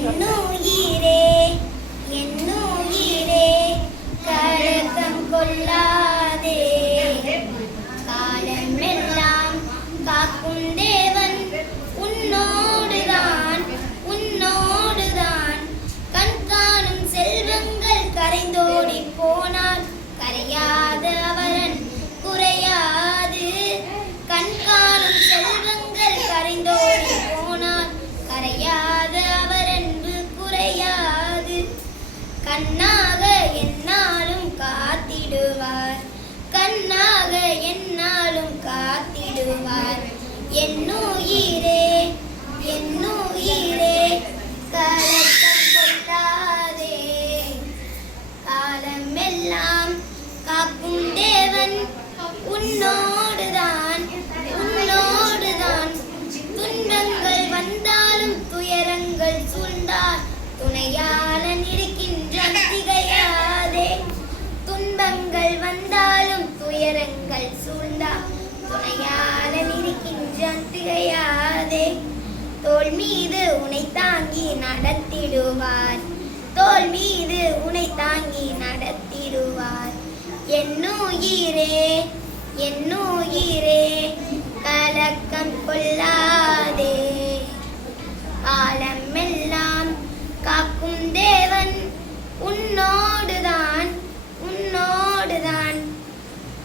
என்னுயிரே என்னுயிரே கலக்கம் கொள்ளாதே காலமெல்லாம் காக்கும் தேவன் உன்னோடுதான் உன்னோடுதான் கண்காணும் செல்வங்கள் கரைந்தோடி போனால் கரையாத அவரன் குறையாது கண்காணும் செல்வங்கள் கரைந்தோடி போனால் கரையாத அவர் அன்பு குறையாது கண்ணாக என்னாலும் காத்திடுவார் கண்ணாக என்னாலும் காத்திடுவார் என்னுயிரே என்னுயிரே கலக்கம் கொள்ளாதே காலமெல்லாம் காக்கும் தேவன் உன்னோடுதான் உன்னோடுதான் துன்பங்கள் வந்தாலும் துயரங்கள் சூழ்ந்தால் துணையாளன் இருக்கின்றான் திகையாதே துன்பங்கள் வந்தாலும் துயரங்கள் சூழ்ந்தால் துணையாளன் இருக்கின்றான் திகையாதே தோள் மீது உனை தாங்கி நடத்திடுவார் தோள் மீது உனை தாங்கி நடத்திடுவார் என்னுயிரே என்னுயிரே கலக்கம் கொள்ளாதே